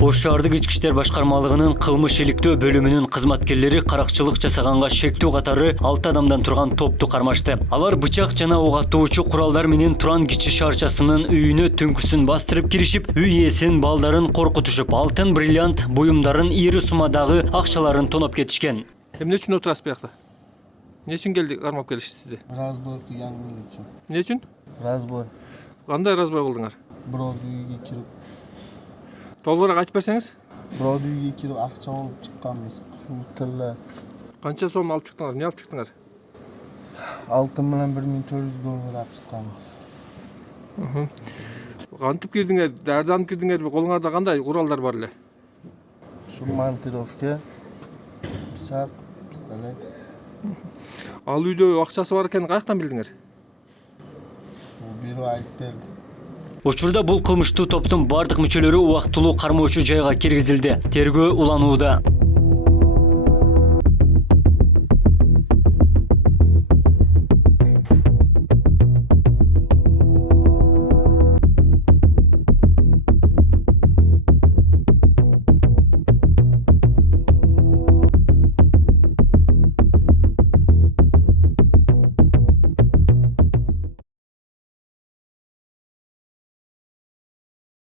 Ош шаардык ички иштер башкармалыгынын кылмыш иликтөө бөлүмүнүн кызматкерлери каракчылык жасаганга шектүү катары 6 адамдан турган топту кармашты. Алар бычак жана ок аттоочу куралдар менен Туран кичи шаарчасынын үйүнө түнкүсүн бастырып киришип, үй ээсинин балдарын коркутушуп, алтын, бриллиант буюмдарын, ири суммадагы акчаларын тоноп кетишкен. Эмне үчүн отурасыз буякта? Эмне үчүн келди кармап келишти сизди? Разбой кылган үчүн. Эмне үчүн? Разбой. Кандай разбой кылдыңар? Бирок үйгө кирип, Толугураак айтып берсеңиз? бирок үйгө кирип акча алып чыкканбыз. Тиле. Канча сом алып чыктыңар? Эмне алып чыктыңар? Алтын менен $1400 алып чыкканбыз. Кантип кирдиңер? Даярданып кирдиңерби? Колуңарда кандай куралдар бар эле? Şu montirovka, bıçak, pistolet. Ал үйдө акчасы бар экенин каяктан билдиңер? Bu biri ayıp verdi. Учурда бул кылмыштуу топтун бардык мүчөлөрү убактылуу кармоочу жайга киргизилди. Тергөө уланууда.